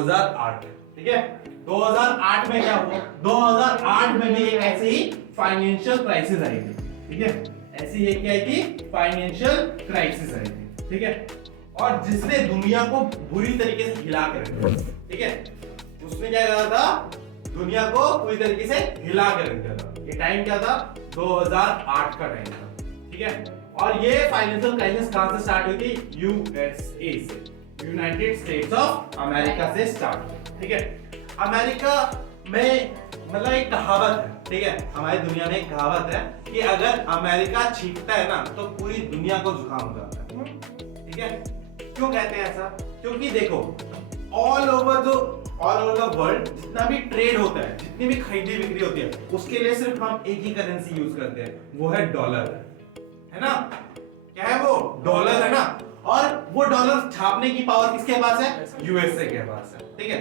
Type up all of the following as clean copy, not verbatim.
2008 में, ठीक है। 2008 में क्या हुआ, 2008 में भी एक ऐसे ही फाइनेंशियल क्राइसिस आई थी, ठीक है। ऐसी एक क्या आई थी, फाइनेंशियल क्राइसिस आई थी, ठीक है। और जिसने दुनिया को बुरी तरीके से हिला के रख दिया, ठीक है। उसने क्या करा था, दुनिया को पूरी तरीके से हिला के रख दिया था। ये टाइम क्या था, 2008 का टाइम था, ठीक है। और ये फाइनेंशियल क्राइसिस कहां से स्टार्ट हुई थी, यूएसए से, यूनाइटेड स्टेट्स ऑफ अमेरिका से स्टार्ट, ठीक है। अमेरिका में मतलब एक कहावत है, ठीक है, हमारी दुनिया में एक कहावत है कि अगर अमेरिका छींकता है ना तो पूरी दुनिया को जुकाम हो जाता है, ठीक है। क्यों कहते हैं ऐसा, क्योंकि देखो ऑल ओवर द वर्ल्ड जितना भी ट्रेड होता है, जितनी भी खरीदी बिक्री होती है, उसके लिए सिर्फ हम एक ही करेंसी यूज करते हैं, वो है डॉलर, है ना। क्या है वो, डॉलर है ना। और वो डॉलर छापने की पावर किसके पास है, यूएसए के पास है, ठीक है।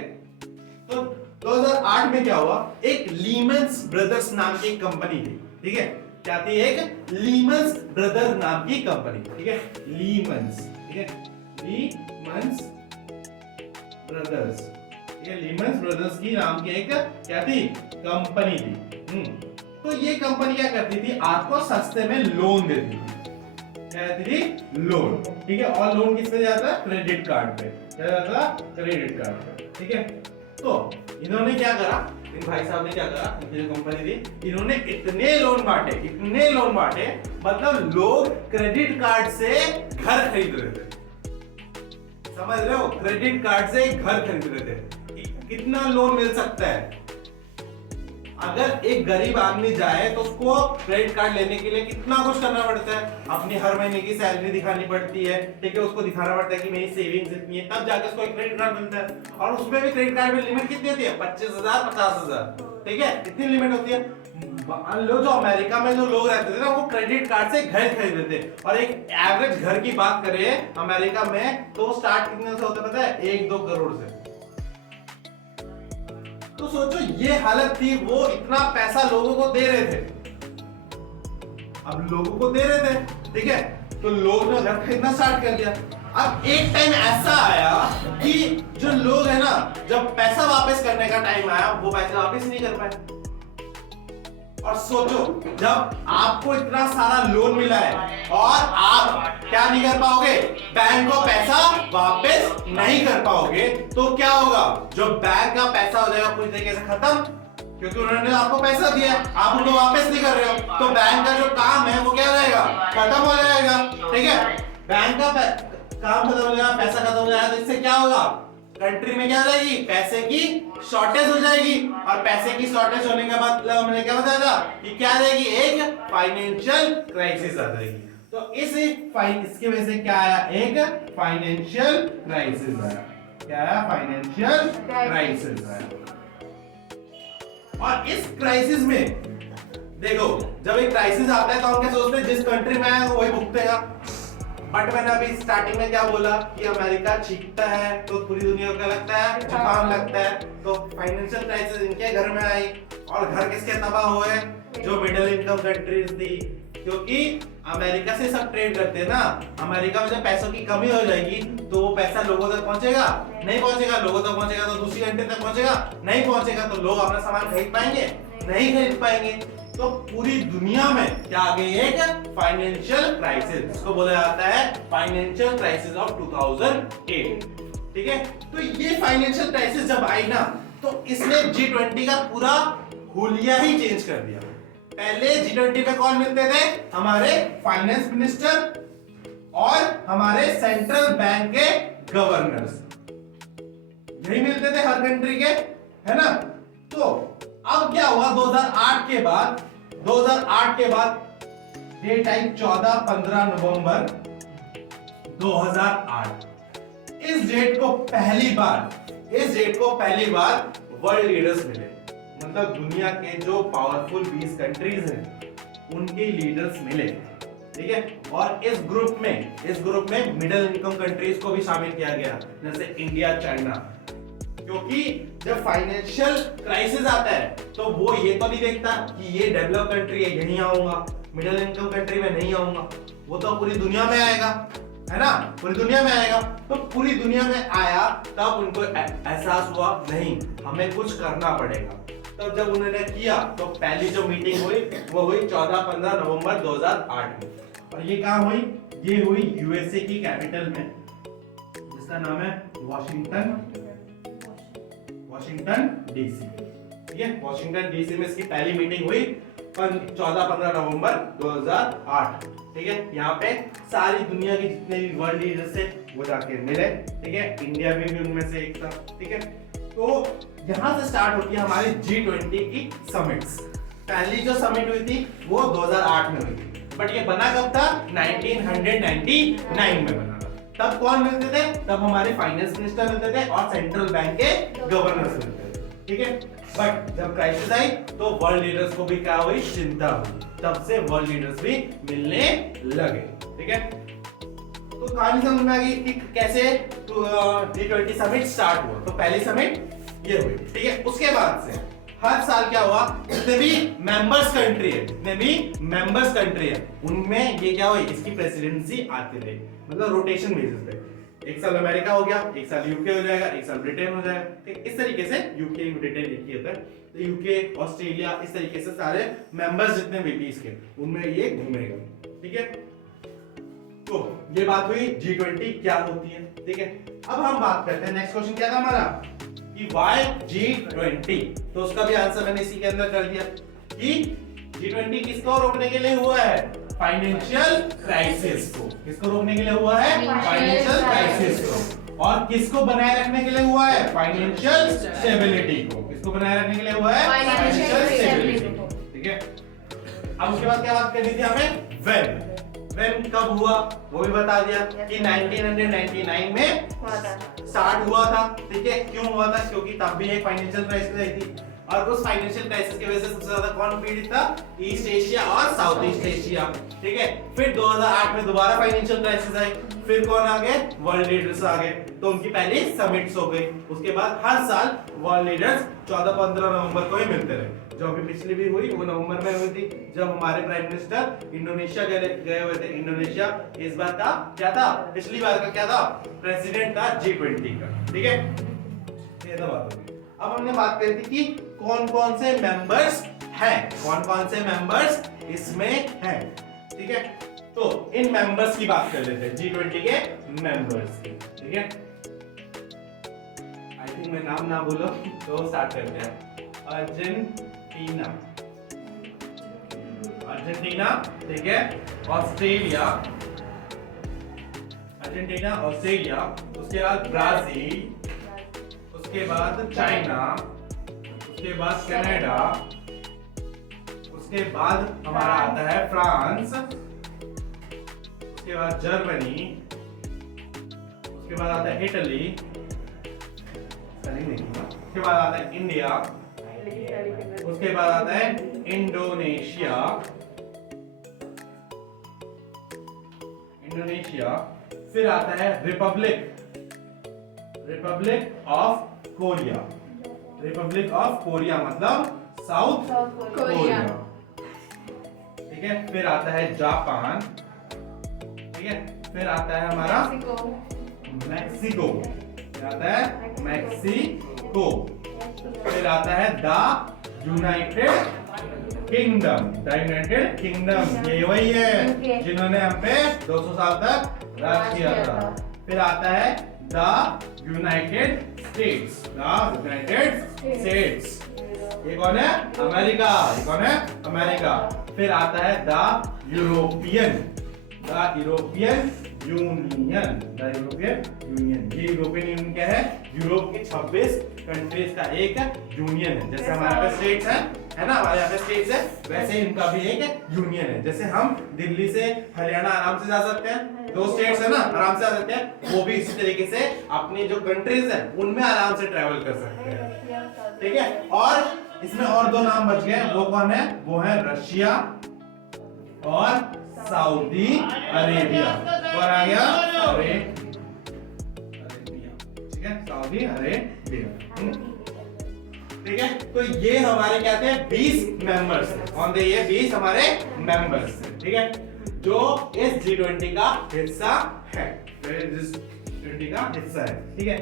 तो 2008 में क्या हुआ, एक लीमन्स ब्रदर्स नाम की एक कंपनी थी, ठीक है। क्या थी, एक लीमन्स ब्रदर नाम की कंपनी, ठीक है। लीमन्स, ठीक है, लीमन्स ब्रदर्स, ये लीमन्स ब्रदर्स की नाम की एक क्या थी, कंपनी थी। तो ये कंपनी क्या करती थी, आपको सस्ते में लोन देती थी, क्या देती थी, लोन, ठीक है। और लोन किस पे जाता है, क्रेडिट कार्ड पे, क्या जाता है, क्रेडिट कार्ड पे, ठीक है। तो इन्होंने क्या करा, इन भाई साहब ने क्या करा, इनकी जो कंपनी थी, इन्होंने इतने लोन बांटे, मतलब लोग क्रेडिट कार्ड से घर खरीद रहे थे, समझ रहे हो, क्रेडिट कार्ड से घर खरीद रहे थे। कितना लोन मिल सकता है, अगर एक गरीब आदमी जाए तो उसको क्रेडिट कार्ड लेने के लिए कितना कुछ करना पड़ता है, अपनी हर महीने की सैलरी दिखानी पड़ती है, ठीक है। उसको दिखाना पड़ता है कि मेरी सेविंग्स इतनी है, तब जाके उसको एक क्रेडिट कार्ड मिलता है। और उसमें भी क्रेडिट कार्ड में लिमिट कितनी होती है, 25,000 50,000, ठीक है, इतनी लिमिट होती है। मान लो जो अमेरिका में जो लोग रहते थे ना, वो क्रेडिट कार्ड से घर खरीद लेते थे। और एक एवरेज घर की बात करें अमेरिका में, तो स्टार्ट कितने से होता है पता है, 1-2 करोड़ से। तो सोचो ये हालत थी, वो इतना पैसा लोगों को दे रहे थे, अब लोगों को दे रहे थे, ठीक है। तो लोग ने घर खरीदना स्टार्ट कर दिया। अब एक टाइम ऐसा आया कि जो लोग है ना, जब पैसा वापस करने का टाइम आया, वो पैसा वापस नहीं कर पाए। और सोचो जब आपको इतना सारा लोन मिला है और आप क्या नहीं कर पाओगे, बैंक को पैसा वापस नहीं कर पाओगे, तो क्या होगा, जो बैंक का पैसा हो जाएगा पूरी तरीके से खत्म, क्योंकि उन्होंने आपको पैसा दिया, आप उनको वापस नहीं कर रहे हो, तो बैंक का जो काम है वो क्या हो जाएगा, खत्म हो जाएगा, ठीक है। बैंक का काम खत्म हो जाएगा, पैसा खत्म हो जाएगा, तो इससे क्या होगा, कंट्री में क्या हो जाएगी, पैसे की शॉर्टेज हो जाएगी। और पैसे की शॉर्टेज होने का मतलब हमने क्या बताया था कि क्या आ जाएगी, एक फाइनेंशियल क्राइसिस आ जाएगी। तो इसकी वजह से क्या आया, एक फाइनेंशियल क्राइसिस आया। क्या आया, फाइनेंशियल क्राइसिस आया। और इस क्राइसिस में देखो, जब एक क्राइसिस आता है तो हम क्या सोचते हैं, जिस कंट्री में आएगा वही भुगतेगा। बट मैंने अभी स्टार्टिंग में क्या बोला कि अमेरिका छींकता है तो पूरी दुनिया को क्या लगता है, जुकाम लगता है। तो फाइनेंशियल क्राइसिस इनके घर में आई, और घर किसके तबाह हुए, जो मिडिल इनकम कंट्रीज थी, क्योंकि अमेरिका से सब ट्रेड करते हैं ना। अमेरिका में जब पैसों की कमी हो जाएगी तो वो पैसा लोगों तक पहुंचेगा, नहीं पहुंचेगा, लोगों तक पहुंचेगा तो दूसरी कंट्री तक पहुंचेगा, नहीं पहुंचेगा तो लोग अपना सामान खरीद पाएंगे, नहीं खरीद पाएंगे। तो पूरी दुनिया में क्या आ गई, एक फाइनेंशियल क्राइसिस, जिसको बोला जाता है फाइनेंशियल क्राइसिस ऑफ 2008, ठीक है। तो ये फाइनेंशियल क्राइसिस जब आई ना, तो इसने G20 का पूरा हुलिया ही चेंज कर दिया। पहले G20 पे कौन मिलते थे, हमारे फाइनेंस मिनिस्टर और हमारे सेंट्रल बैंक के गवर्नर्स, यही मिलते थे हर कंट्री के, है ना। तो अब क्या हुआ, 2008 के बाद डेट आई 14-15 नवंबर 2008। इस डेट को पहली बार वर्ल्ड लीडर्स मिले, मतलब दुनिया के जो पावरफुल 20 कंट्रीज हैं उनके लीडर्स मिले, ठीक है। और इस ग्रुप में मिडिल इनकम कंट्रीज को भी शामिल किया गया, जैसे इंडिया, चाइना। क्योंकि जब फाइनेंशियल क्राइसिस आता है तो वो ये तो नहीं देखता कि ये डेवलप कंट्री है, यहीं आऊंगा, मिडिल इनकम कंट्री में नहीं आऊंगा, वो तो पूरी दुनिया में आएगा। है ना, पूरी दुनिया में आएगा। तो पूरी दुनिया में आया तब उनको एहसास हुआ नहीं हमें कुछ करना पड़ेगा। तो जब उन्होंने किया तो पहली जो मीटिंग हुई वो हुई 14-15 नवंबर 2008 में। और ये कहाँ हुई? ये हुई यूएसए की कैपिटल में, जिसका नाम है वॉशिंगटन डीसी। ठीक है, वॉशिंगटन डीसी में इसकी पहली मीटिंग हुई 14-15 नवंबर 2008। ठीक है, यहाँ पे सारी दुनिया के जितने भी वर्ल्ड लीडर्स थे वो जाके मिले। ठीक है, इंडिया भी उनमें से एक था। ठीक है, तो यहाँ से स्टार्ट होती है हमारी G20 की समिट्स। पहली जो समिट हुई थी वो 2008 में हुई थी, बट ये बना कब था? 1999 में बना था। तब कौन मिलते थे? तब हमारे फाइनेंस मिनिस्टर मिलते थे और सेंट्रल बैंक के गवर्नर्स मिलते थे। ठीक है, बट जब क्राइसिस आई तो वर्ल्ड लीडर्स को भी क्या हुई? चिंता हुई। तब से वर्ल्ड लीडर्स भी मिलने लगे। ठीक है, तो कहानी समझ में आ गई कि कैसे G20 समिट स्टार्ट हुआ। तो पहली समिट ये हुई। ठीक है, उसके बाद से हर साल क्या हुआ? जितने भी मेंबर्स कंट्री है उनमें ये क्या हुई? इसकी प्रेसिडेंसी आते थे, मतलब रोटेशन बेसिस पे। एक साल अमेरिका हो गया, एक साल यूके हो जाएगा, एक साल ब्रिटेन हो जाएगा। ठीक, इस तरीके से यूके ब्रिटेन एक ही होता है। तो यूके, ऑस्ट्रेलिया, इस तरीके से सारे मेंबर्स जितने भी इसके उनमें ये घूमेगा। ठीक है, तो ये बात हुई G20 क्या होती है। ठीक है, अब हम बात करते हैं, नेक्स्ट क्वेश्चन क्या था हमारा कि why G20। तो उसका भी आंसर मैंने इसी के अंदर कर दिया कि G20 किसको रोकने के लिए हुआ है? फाइनेंशियल क्राइसिस को। किसको रोकने के लिए हुआ है? फाइनेंशियल क्राइसिस को। और किसको बनाए रखने के लिए हुआ है? फाइनेंशियल स्टेबिलिटी को। किसको बनाए रखने के लिए हुआ है? फाइनेंशियल स्टेबिलिटी को। ठीक है, अब उसके बाद क्या बात करनी थी हमें? व्हेन कब हुआ वो भी बता दिया कि 1999 में स्टार्ट हुआ था। ठीक है, क्यों हुआ था? क्योंकि तब भी एक फाइनेंशियल क्राइसिस आई थी और उस फाइनेंशियल क्राइसिस की वजह से सबसे ज्यादा कौन पीड़ित था? ईस्ट एशिया और साउथ ईस्ट एशिया। ठीक है, फिर 2008 में दोबारा फाइनेंशियल क्राइसिस आई, फिर कौन आ गए? वर्ल्ड लीडर्स आ गए। तो उनकी पहली समिट्स हो गई। उसके बाद हर साल वर्ल्ड लीडर्स 14-15 नवंबर को ही मिलते रहे। जो अभी पिछली भी हुई वो नवंबर में हुई थी, जब हमारे प्राइम मिनिस्टर इंडोनेशिया गए हुए थे। इंडोनेशिया इस बार का क्या था? पिछली बार का क्या था? प्रेसिडेंट था G20 का। ठीक है, ये तो बात होगी। अब हमने बात करी थी कि कौन कौन से मेंबर्स हैं, कौन कौन से मेंबर्स इसमें हैं। ठीक है, तो इन मेंबर्स की बात कर लेते हैं, G20 के मेंबर्स की। ठीक है, आई थिंक मैं नाम ना बोलो तो स्टार्ट करते हैं। अर्जेंटीना, ठीक है, ऑस्ट्रेलिया, उसके बाद ब्राजील, उसके बाद चाइना, उसके बाद कनाडा, उसके बाद हमारा आता है फ्रांस, उसके बाद जर्मनी, उसके बाद आता है इटली, उसके बाद आता है इंडिया, उसके बाद आता है इंडोनेशिया, फिर आता है रिपब्लिक ऑफ कोरिया, मतलब साउथ कोरिया। ठीक है, फिर आता है जापान। ठीक है, फिर आता है हमारा मैक्सिको, फिर आता है द यूनाइटेड किंगडम, ये वही है जिन्होंने हम पे 200 साल तक राज किया था। फिर आता है द यूनाइटेड स्टेट्स, ये कौन है? अमेरिका। फिर आता है द यूरोपियन यूनियन। ये यूरोपियन यूनियन क्या है? यूरोप के 26 कंट्रीज का एक यूनियन है। जैसे हमारे पास स्टेट्स है ना, हमारे यहाँ पे स्टेट्स है, वैसे इनका भी एक यूनियन है। जैसे हम दिल्ली से हरियाणा आराम से जा सकते हैं, 2 स्टेट्स है ना, आराम से जा सकते हैं, वो भी इसी तरीके से अपनी जो कंट्रीज है उनमें आराम से ट्रैवल कर सकते हैं। ठीक है, और इसमें और 2 नाम बच गए, वो कौन है? वो है रशिया और सऊदी अरेबिया। कौन आ गया? ठीक है, सऊदी अरेबिया। ठीक है, तो ये हमारे क्या थे? 20 मेंबर्स ऑन द, ये 20 हमारे मेंबर्स थे। ठीक है, जो इस G20 का हिस्सा है, G20 का हिस्सा है। ठीक है,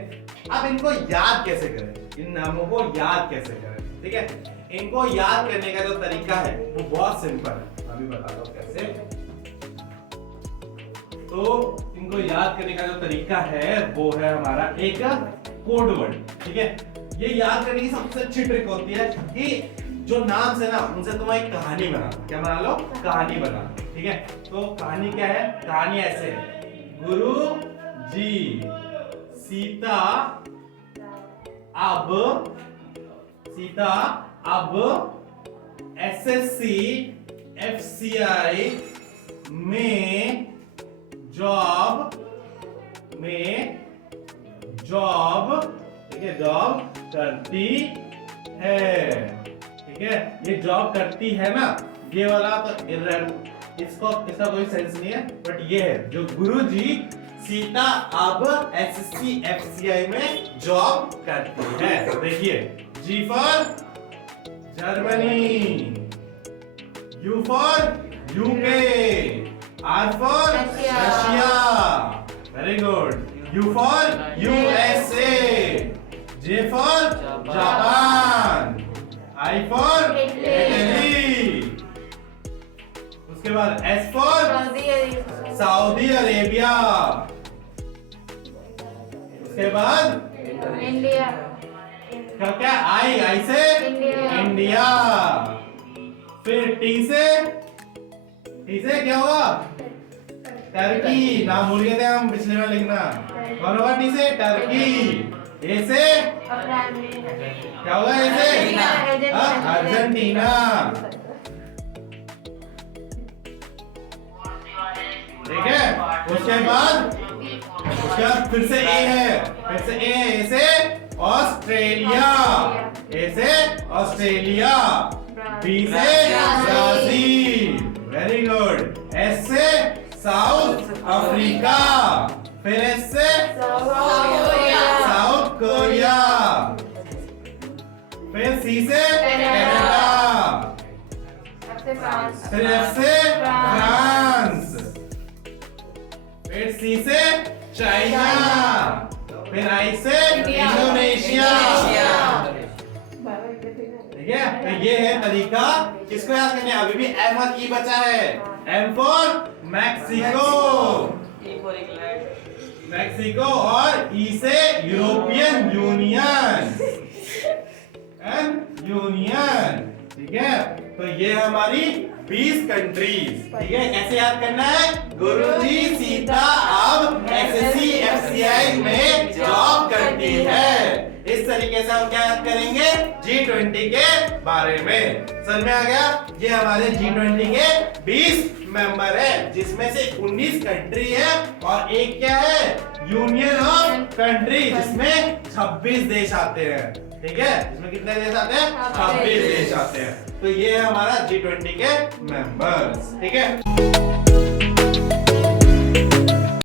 अब इनको याद कैसे करें, इन नामों को याद कैसे करें। ठीक है, इनको याद करने का जो तरीका है वो बहुत सिंपल है, अभी बताता हूं कैसे। तो इनको याद करने का जो तरीका है वो है हमारा एक कोड वर्ड। ठीक है, ये याद करने की सबसे अच्छी ट्रिक होती है कि जो नाम से ना उनसे तुम एक कहानी बना लो। क्या बना लो? कहानी बना लो। ठीक है, तो कहानी क्या है? कहानी ऐसे है, गुरु जी सीता अब एसएससी एफसीआई में जॉब ठीक है, जॉब करती है। ठीक है, ये जॉब करती है ना, ये वाला तो इसका कोई सेंस नहीं है, बट ये है जो गुरुजी सीता अब एसएससी एफसीआई में जॉब करती है। देखिए, G for Germany, U for UK, R for Russia, very good, U for USA, J for Japan, I for Italy, उसके बाद एस फॉर सऊदी अरेबिया, उसके बाद इंडिया, क्या आई से इंडिया, फिर टी से क्या हुआ? टर्की। नाम भूल गए थे हम पिछले में लिखना। कौन होगा टी से? टर्की। ए से क्या होगा? ए से अर्जेंटीना। ठीक है, उसके बाद फिर से ए है, ए से ऑस्ट्रेलिया, ए से ऑस्ट्रेलिया, बी से ब्राजील, वेरी गुड, एस से साउथ अफ्रीका, फिर एस से साउथ कोरिया, फिर सी से कनाडा, फिर एफ से फ्रांस, फिर सी से चाइना, फिर आई से इंडोनेशिया। ठीक है, तो ये है तरीका। किसको याद करने? अभी भी एम और ई बचा है। एम फॉर मैक्सिको, और ई से यूरोपियन यूनियन, ठीक है, तो ये हमारी 20 कंट्रीज। ठीक है, कैसे याद करना है? गुरुजी सीता अब एसएससी एफसीआई में जॉब करती है। इस तरीके से हम क्या याद करेंगे? G20 के बारे में। समझ में आ गया? ये हमारे G20 के 20 मेंबर है, जिसमें से 19 कंट्री है और एक क्या है? यूनियन ऑफ कंट्री, जिसमें 26 देश आते हैं। ठीक है, इसमें कितने देश आते हैं? 26 देश आते हैं। तो ये है हमारा G20 के मेंबर्स। ठीक है।